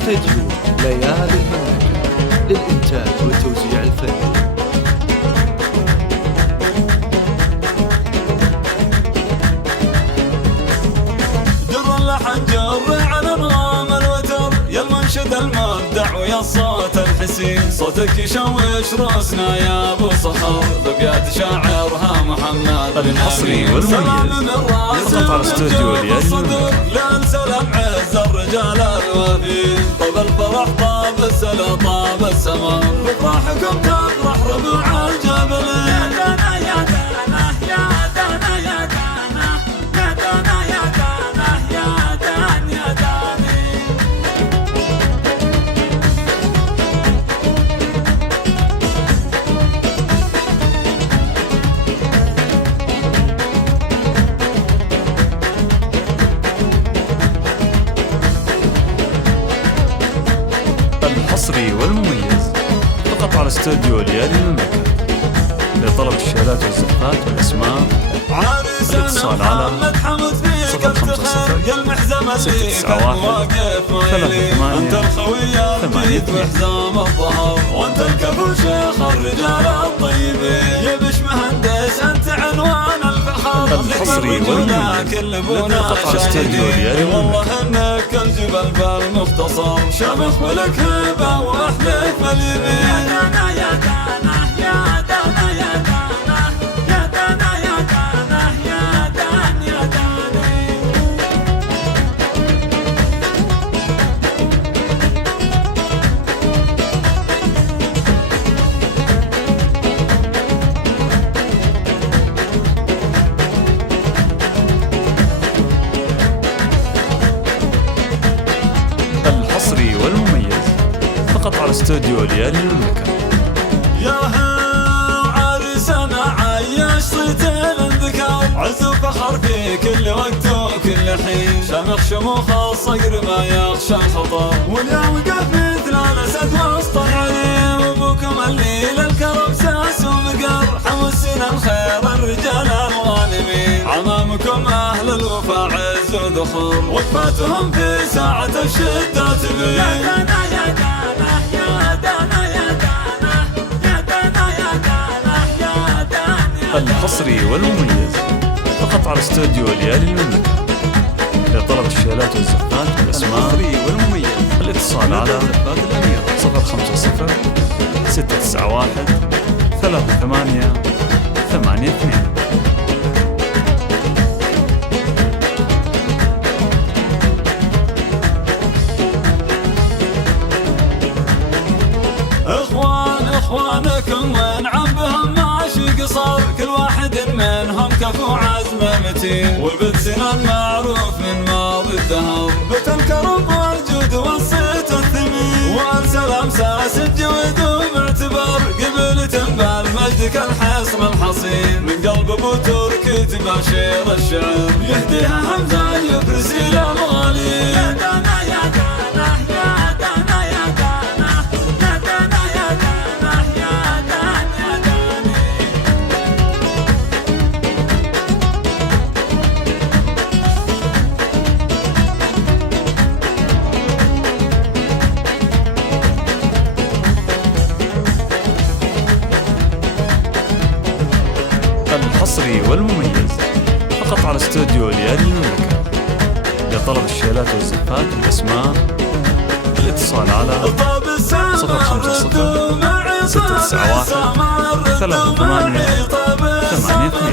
استديو ليالي المملكة للإنتاج والتوزيع الفني. در اللحن جر على انغام الوتر، يا المنشد المبدع ويا الصوت الحسين، صوتك يشوش راسنا يا ابو صخر، بقيت شاعرها محمد الحصري والمميز فقط على استوديو ليالي المملكة. لان سلام عز الرجال الوفي، طاب الفرح طاب السلا طاب السماء، بفرحكم تفرح ربوع الجبل. يا دانا يا دانا يا دانا يا دانا يا دانا يا دانا يا دان يا داني. الحصري والمميز فقط على استوديو ليالي المملكة. لطلب الشهادات والزفات والأسماء الاتصال على 050 يا المحزم اللي 691 واقف مايلي، انت الخوي البيت وحزام الظهر، وانت الكفو شيخ الرجال الطيبين، يا بش مهندس انت عنوان الفخر. الحصري والمميز فقط على استوديو ليالي المملكة. والله انك الجبل بالمختصر، شامخ ولك هبه واحلف اليمين. يا دانا يا دانا يا دانا يا دانا يا دانا يا دانا يا دان يا داني. الحصري والمميز فقط على استوديو ليالي المملكة. يا عرسنا عايش صيتين الذكر، عز وفخر في كل وقت وكل حين، شمخ شموخ الصقر ما يخشى الخطر، واليا وقف مثل الاسد وسط العليم، وابوكم الليل الكرم ساس ومقر، حمسنا الخير الرجال الغانمين، عمامكم اهل الوفا عز وذخر، وقفاتهم في ساعة الشدة تبين. يا دانا يا دانا يا دانا يا دانا يا دانا يا دانا يا دان يا دان. الحصري والمميز فقط على استوديو ليالي المملكة. لطلب الشهادات والزفات والأسماء الاتصال على 050 691 3882. اخوانكم وين عبهم ماشي قصر، كل واحد منهم كفو عزمه متين، والبت سنان معروف من ماضي الدهر، بت الكرم والجود والصيت الثمين، والسلام ساس الجود ومعتبر، قبلة بالمجد كالحصن الحصين، من قلب ابو تركي تباشر الشعر، يهديها حمزه يفرسي الغالي. يا دانا يا دانا يا دانا يا دانا يا دانا يا دانا يا دان يا داني. الحصري والمميز فقط على استوديو ليالي المملكة. لطلب الشهادات والزفات والأسماء الاتصال على 050 691 3882.